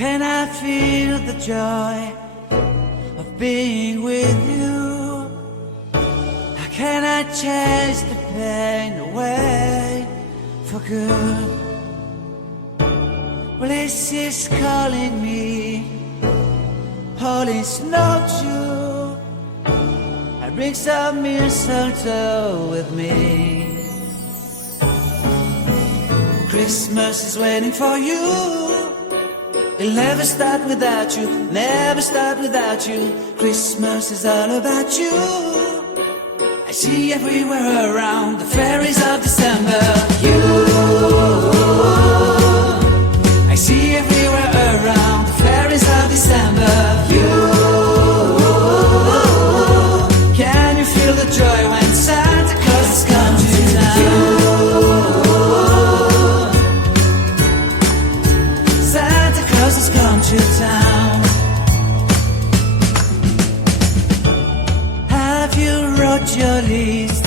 can I feel the joy of being with you? How can I chase the pain away for good? Well, this is calling me, all is not true. I bring some mistletoe with me. Christmas is waiting for you. It'll never start without you, never start without you. Christmas is all about you. I see everywhere around the fairies of December. You, I see everywhere around the fairies of December. You, can you feel the joy when Santa Claus has come to town? Santa Claus has come to town. Have you wrote your list?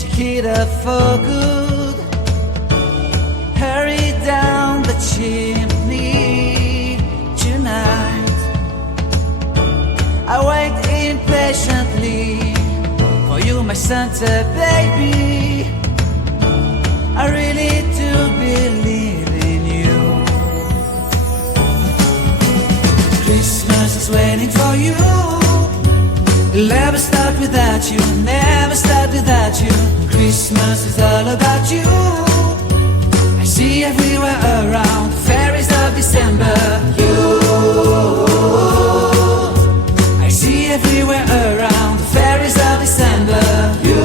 Check it up for good. Hurry down the chimney tonight. I wait impatiently for you, my Santa baby. I really do believe in you. Christmas is waiting for you. It'll never start without you, never start without you. Christmas is all about you. I see everywhere around the fairies of December. You, I see everywhere around the fairies of December. You,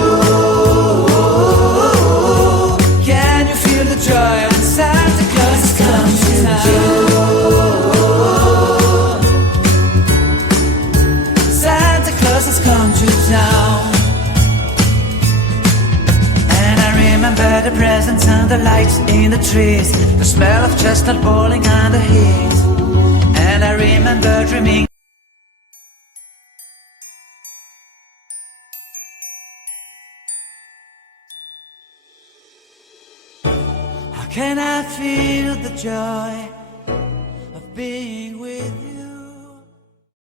can you feel the joy when Santa Claus has come to town? Santa Claus has come to town. And I remember the presents and the lights in the trees, the smell of chestnut boiling on the heat. And I remember dreaming. How can I feel the joy of being with you?